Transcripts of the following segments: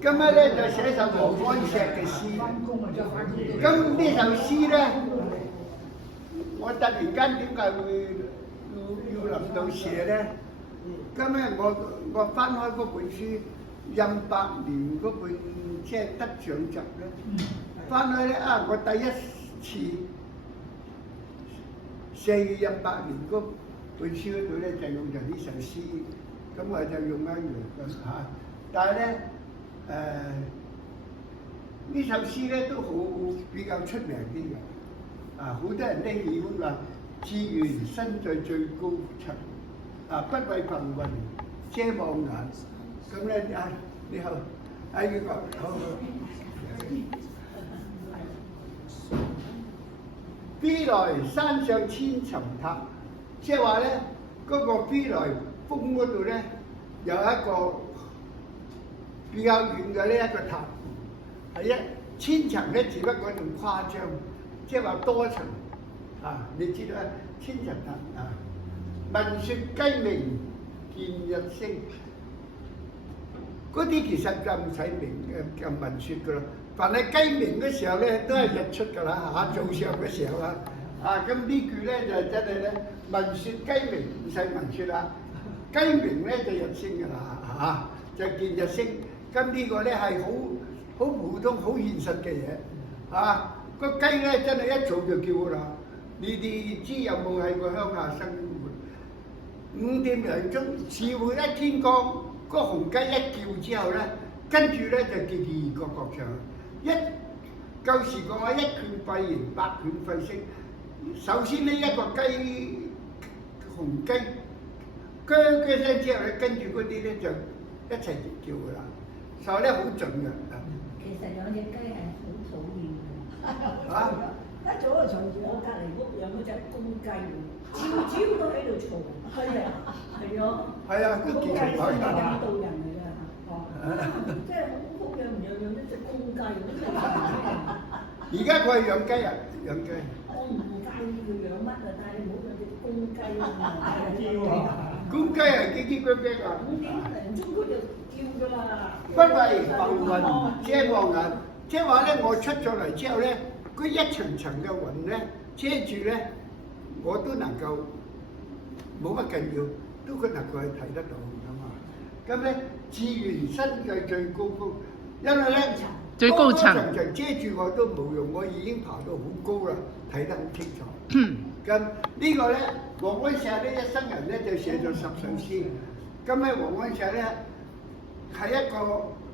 今日咧，就寫首王安石嘅詩。咁呢首詩咧，我突然間點解會要諗到寫咧？咁咧，我翻開嗰本書，任百年嗰本即係得獎集咧，翻開咧我第一次4月任百年嗰本書嗰度咧就用咗呢首詩，咁我就用一樣咁嚇。但係咧呢首詩咧都好比較出名啲嘅，好多人都喜歡話志願身在最高層，不為憑雲遮望眼。咁咧你好，呢個好。飛來山上千層塔，即係話咧嗰個飛來峰嗰度咧有一個比較遠嘅呢一個塔，係千層咧，只不過仲誇張，即係話多層你知道千層塔聞說雞鳴見日升，嗰啲其實就唔使鳴就聞說噶啦。凡係雞鳴嘅時候咧，都係日出㗎啦早上嘅時候咁呢句咧就真係咧聞說雞鳴唔使聞說啦，雞鳴咧就日升㗎啦就見日升。咁呢個咧係好普通、好現實嘅嘢個雞咧真係一早就叫㗎啦。你哋知有冇喺個鄉下生活？5點2鐘，似乎一天光，個紅雞一叫之後咧，跟住咧就結各上。舊時講話一拳肺炎，百拳肺聲。首先呢一個紅雞嘰嘰聲之後咧，跟住嗰啲咧就一齊叫㗎啦，所以咧好準㗎。其實養隻雞係好討厭嘅。一早就嘈住我隔離屋養嗰隻公雞，朝都喺度嘈。係啊，都幾奇怪㗎。領導人嚟㗎即係好養唔養一隻公雞而家佢係養雞啊，養雞。我唔介意佢養乜但係你唔好養隻公雞公雞係嘰嘰呱呱㗎。5點2鐘佢就叫㗎啦。不為浮雲遮望眼，即係話咧，我出咗嚟之後咧，嗰一層層嘅雲咧遮住咧，我都能夠冇乜緊要，都能夠去睇得到㗎嘛。咁咧，志願身在最高峰，因為咧最高層就遮住我都冇用，我已經爬到好高啦，睇得好清楚。咁呢個咧，王安石呢一生人咧就寫咗10首詩。咁咧，王安石咧係一個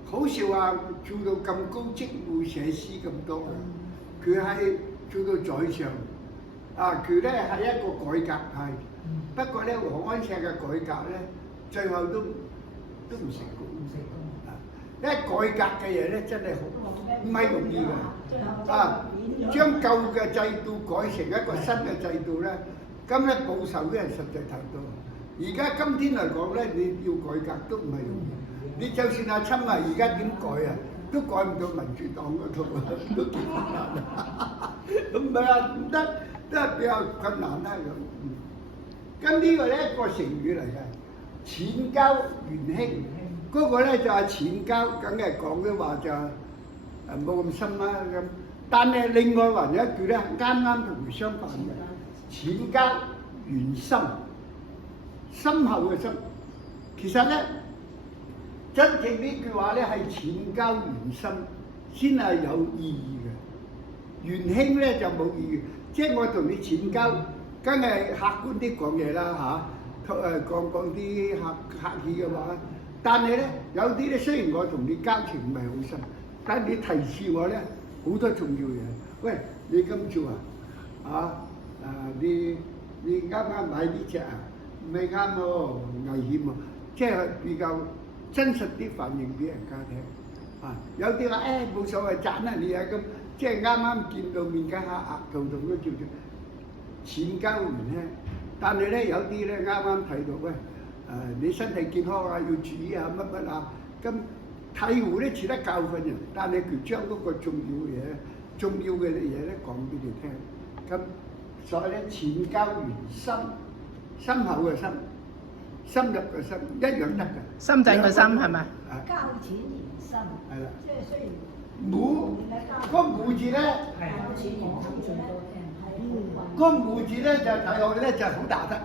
好少話做到咁高職會寫詩咁多嘅，佢係做到宰相佢咧係一個改革派。不過咧，王安石嘅改革咧，最後都唔成功。因為改革嘅嘢咧，真係唔係容易㗎。將舊嘅制度改成一個新嘅制度咧，咁咧報仇嘅人實在太多。而家今天嚟講咧，你要改革都唔係容易。你就算阿侵而家點改都改唔到民主黨嗰套都幾困難。唔係唔得，都係比較困難啦咁。咁呢個咧一個成語嚟嘅，淺交元興。嗰個咧就係淺交，梗係講嘅話就冇咁深啦咁。但係另外還有一句咧，啱啱同佢相反嘅，淺交元深，深厚嘅深。其實咧，真正呢句話咧係淺交元深先係有意義嘅，元興咧就冇意義。即係我同你淺交，梗係客觀啲講嘢啦講啲客氣嘅話。但係咧，有啲咧雖然我同你交情唔係好深，但係你提示我咧好多重要嘢。喂，你咁做你啱啱買呢隻唔係啱喎，危險喎，即係比較真實啲反應俾人家聽。有啲話冇所謂讚下你咁，即係啱啱見到面嘅同都叫做淺交元興。但係咧有啲咧啱啱睇到喂。你身體健康要注意乜咁鵜鶘咧似得教訓人，但係佢將嗰個重要嘅嘢咧講俾你聽。咁所以咧淺交元深，深厚嘅深。深入嘅深一樣得嘅。深圳個深係咪？啊，交錢延伸，係啦。即係雖然母個母字咧，交錢延伸最多聽，個母字咧就睇落去咧就好大得，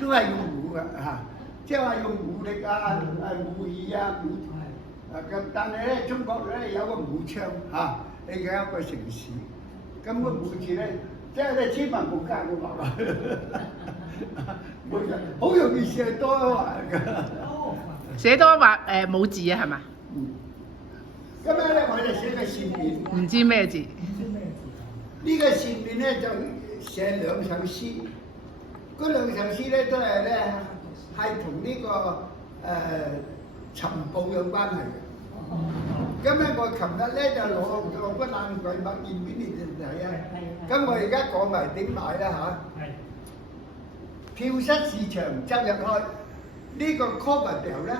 都係用母嘅嚇，即係話用武力啊、武義啊、咁，但係咧中國咧有個武昌嚇，你嘅一個城市，咁個母字咧，即係咧千萬冇加個畫落去，冇人好容易寫多畫㗎。寫多畫冇字啊係嘛？咁樣咧我就寫個線面，唔知咩字。呢個線面咧就寫兩首詩，嗰兩首詩咧都係咧係同呢個尋寶有關係嘅。咁咧我琴日咧就攞個爛鬼墨頁俾你哋睇啊。咁我而家講埋點買啦嚇。票室市場走入去，呢個 Coverdale 咧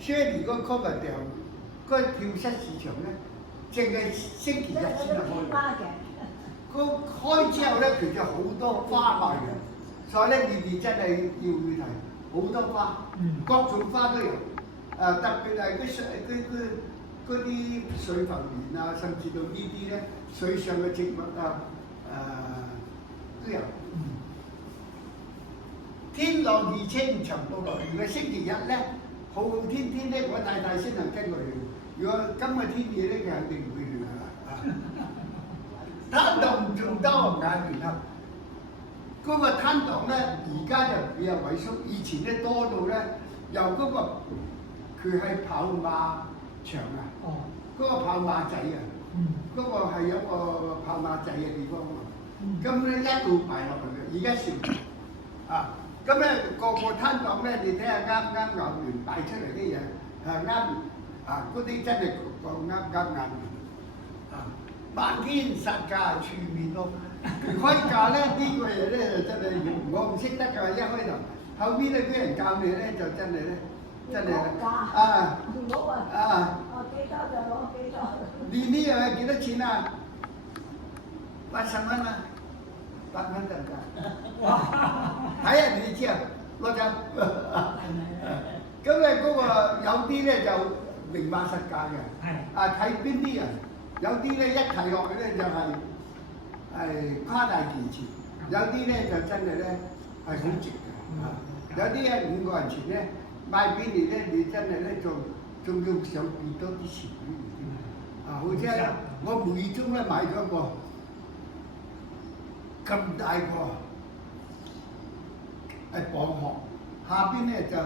，Shirley 個 Coverdale 嗰個票室市場咧，淨係星期日先開。佢開之後咧，其實好多花賣嘅，所以咧你哋真係要去睇，好多花，各種花都有。特別係嗰啲水浮蓮啊，甚至到呢啲咧水上嘅植物啊，都有。天朗氣清，尋寶樂園嘅星期日咧，好好天咧，我太太先能跟我去。如果今日天氣咧，佢肯定唔會去啦。攤檔仲多眼聯合，嗰個攤檔咧，而家就比較萎縮，以前咧多到咧，由嗰個佢係跑馬場啊，嗰個跑馬仔啊，嗰個係有個跑馬仔嘅地方啊，咁咧一路排落去嘅，而家少啊。咁咧個攤檔咧，你睇下啱咬完擺出嚟啲嘢係啱啊！嗰啲真係講啱眼啊！漫天殺價處面多，開價咧呢個嘢咧就真係我唔識得㗎，一開頭後邊咧俾人教你咧就真係咧真係啊！我幾多就攞幾多。你呢樣係幾多錢啊？80蚊啊！8蚊得唔得？睇下你知啊，攞走。咁咧嗰個有啲咧就明碼實價嘅，睇邊啲人，有啲咧一睇落去咧就係誇大其詞，有啲咧就真係咧係好值嘅，有啲咧5個人錢咧賣俾你咧，你真係咧仲要想俾多啲錢俾你好似我無意中咧買咗個咁大個蚌殼，下邊咧就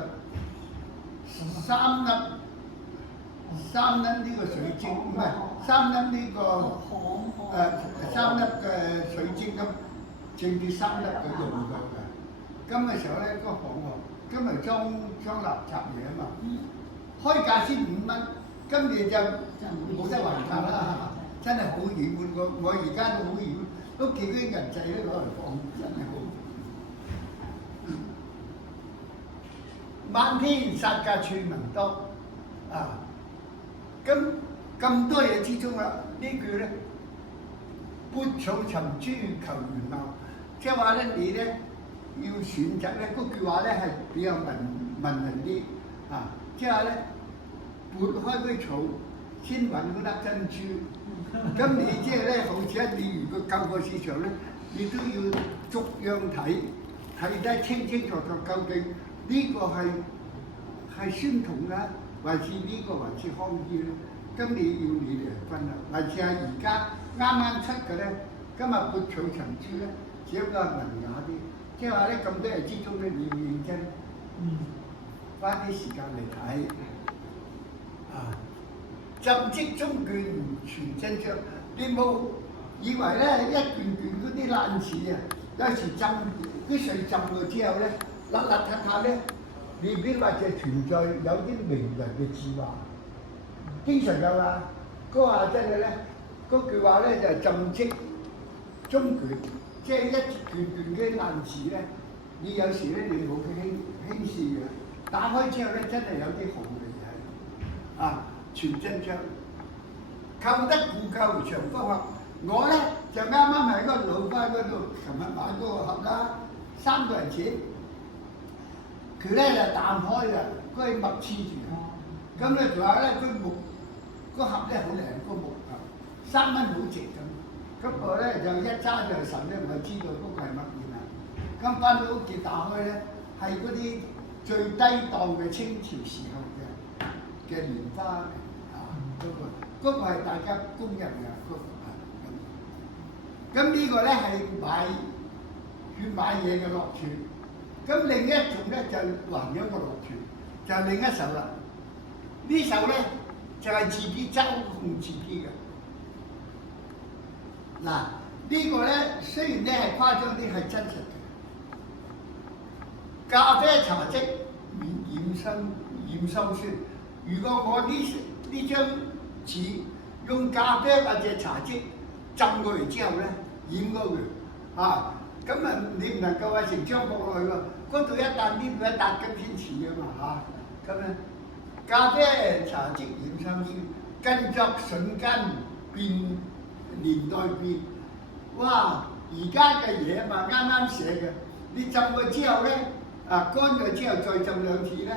3粒呢個水晶，唔係3粒呢個3粒嘅水晶咁，剩住3粒嘅用具嘅。咁嘅時候咧，個蚌殼今日裝垃圾嘢啊嘛，開價先5蚊，今年就冇得還價啦，真係好遠喎！我而家都好遠，屋企啲銀仔咧攞嚟放，真係好。漫天殺價處民多啊！咁多嘢之中啦，呢句咧，撥草尋珠求玄茂，即係話咧你咧要選擇咧嗰句話咧係比較文人啲啊！即係話咧撥開嗰啲草先揾嗰粒珍珠，咁你即係咧好似你如果夠個市場咧，你都要逐樣睇得清清楚楚究竟。呢個係宣統㗎，還是呢個還是康熙咧？咁你要你嚟分啦，還是係而家啱出嘅咧？今日撥草尋珠咧，只不過係文雅啲，即係話咧咁多人之中咧，你要認真，花啲時間嚟睇，浸積中卷全真章，你冇以為咧一卷卷嗰啲爛字啊，有時浸啲水浸咗之後咧。邋邋遢遢咧，裏邊或者存在有啲名人嘅字話，經常有啊。嗰話真係咧，嗰句話咧就係浸積中卷，即係一卷卷嘅爛字咧，你有時咧你冇去輕視嘅，打開之後咧真係有啲好嘅嘢啊，全真章，購得故舊長方盒。我咧就啱啱喺嗰個老花嗰度，琴日買嗰個盒啦，3個人錢。佢咧就彈開嘅，嗰啲墨黐住嘅。咁咧仲有咧，佢木嗰盒咧好靚，個木盒3蚊好值咁。咁我咧就一揸就神咧，唔係知道嗰個係乜嘢啦。咁翻到屋企打開咧，係嗰啲最低檔嘅清朝時候嘅蓮花啊，嗰個係大家公認嘅嗰個啊。咁呢個咧係去買嘢嘅樂趣。咁另一種咧就還有一個樂趣，就係另一首啦。呢首咧就係自己周控自己嘅。嗱，呢個咧雖然咧係誇張啲，係真實嘅。咖啡茶漬染霜酸。如果我呢張紙用咖啡或者茶漬浸過嚟之後咧，染嗰個啊，咁啊你唔能夠話成張放落去喎，嗰度一笪呢度一笪咁先似啊嘛嚇，咁咧咖啡茶漬染霜酸，跟作瞬間變年代變，哇！而家嘅嘢嘛啱啱寫嘅，你浸過之後咧，啊乾咗之後再浸2次咧，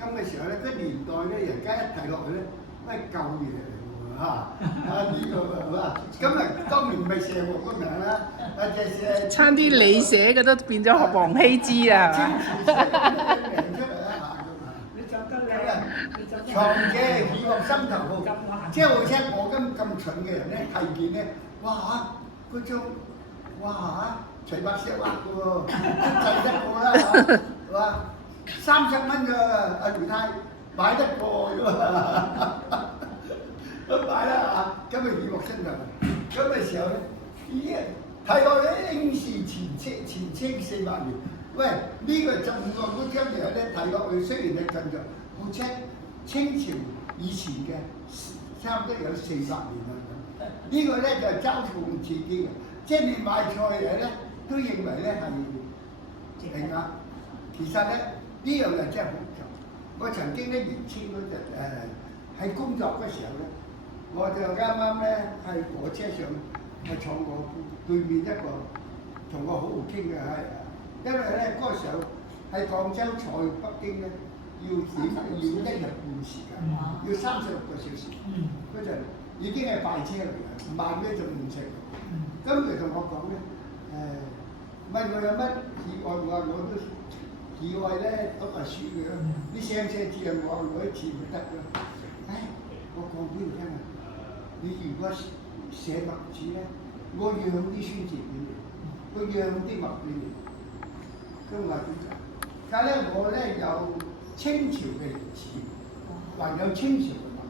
咁嘅時候咧，嗰年代咧，人家一睇落去咧，喂舊嘢嚟喎嚇，呢個係嘛？咁啊當然唔係蛇王個名啦，就差啲你寫嘅都變咗黃希之啊，係嘛？名出嚟一下㗎嘛。你浸得靚，你浸得藏者喜樂心頭好，即係好似我咁蠢嘅人咧，睇見咧，哇嗰張哇齊白石畫嘅喎，都制得過啦嚇，係嘛？30蚊㗎，阿廖太買得過㗎嘛？都買啦嚇，咁咪喜樂心頭，咁嘅時候咧，咦睇落咧應是前清400年，喂呢個就唔過嗰張嘢咧睇落去雖然係近咗，好似清朝以前嘅，差唔多有400年啦咁。呢個咧就係周控自己嘅，即係你買菜嘢咧都認為咧係定額。其實咧呢樣嘢真係好重。我曾經咧年青嗰陣喺工作嗰時候咧，我就啱啱咧喺火車上係坐我對面一個同我好好傾嘅係，因為咧嗰時候喺廣州坐去北京咧要1日半時間，要36個小時。嗰陣已經係快車嚟嘅，慢咧就唔食。咁佢同我講咧，問我有乜意外，我都意外咧讀下書嘅，你寫字啊，我一次唔得㗎。我講俾你聽啊，你如果寫墨字咧，我養啲孫子俾你，我養啲墨俾你。咁我話點解？但係咧我咧有清朝嘅字，還有清朝嘅墨。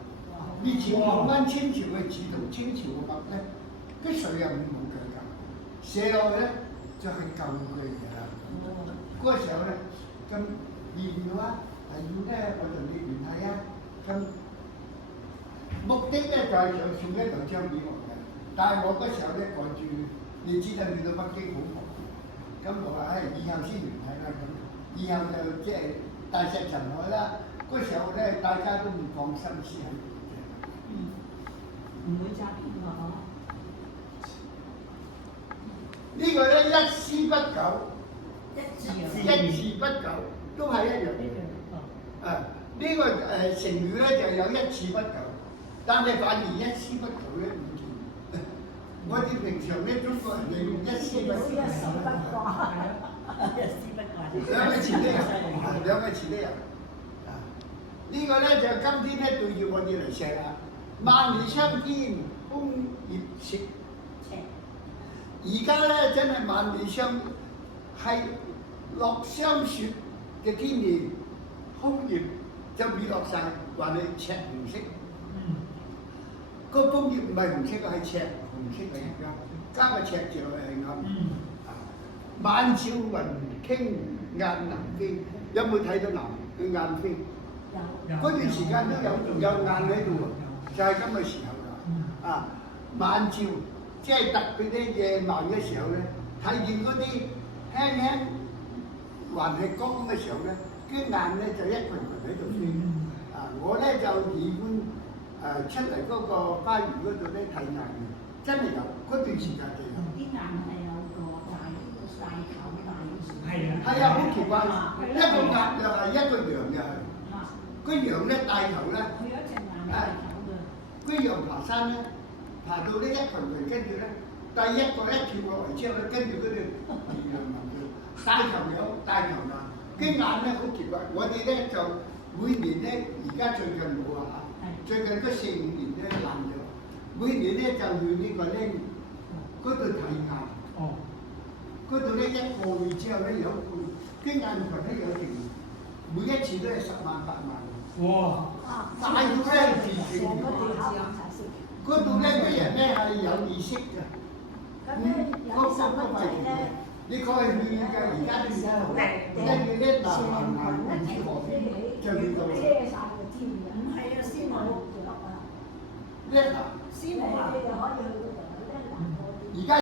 以前用翻清朝嘅字同清朝嘅墨咧，啲水又冇計較，寫落去咧就係舊嘅嘢啦。嗰個時候咧，咁要啊，係要咧，我同你聯繫啊，咁目的咧就係想送1、2張俾我嘅。但係我嗰時候咧趕住，你知道去到北京好忙，咁我話以後先聯繫啦咁，以後就即係大石沉海啦。嗰時候咧大家都唔放心思喺度嘅。唔會詐騙㗎嗬。呢個咧一絲不苟，一字不苟都係一樣。呢個成語咧就有一次不苟，但係反而一絲不苟咧唔見。我哋平常咧中國人就用一絲不苟，一手不掛，一絲不掛。兩個詞都有，兩個詞都有。呢個咧就今天咧對住我哋嚟寫啦。萬里霜天空葉赤，而家咧真係萬里霜係落霜雪嘅天氣，空葉就未落晒，話你赤紅色。個楓葉唔係紅色嘅，係赤紅色嚟㗎，加個赤字落去係啱。晚照雲傾雁南飛，有冇睇到雁飛？有。嗰段時間都有雁喺度喎。就係咁嘅時候啦，晚照即係特別啲夜晚嘅時候咧，睇見嗰啲輕輕還係光嘅時候咧，啲雁咧就一群群喺度飛。我咧就喜歡出嚟嗰個花園嗰度咧睇雁嘅，真係有嗰段時間就有。啲雁係有個大啲個係啊，好奇怪，一個鴨又係，一個羊又係。個羊咧帶頭咧，個羊爬山咧，爬到呢一群人，跟住咧，第一個咧跳落嚟之後咧，跟住嗰啲羊民就帶頭有帶頭啦。啲眼咧好奇怪，我哋咧就每年咧，而家最近冇啊嚇，最近嗰4、5年咧爛咗，每年咧就去呢個咧嗰度睇眼。哦。嗰度咧一個月之後咧有啲雁群咧有成，每一次都係10萬8萬。哇！大到咧自成嗰度咧啲人咧係有意識嘅。你過去去㗎，而家都唔好。跟住咧南行唔知何邊就去到。唔係啊，師母呢一嗱，師母啊，而家。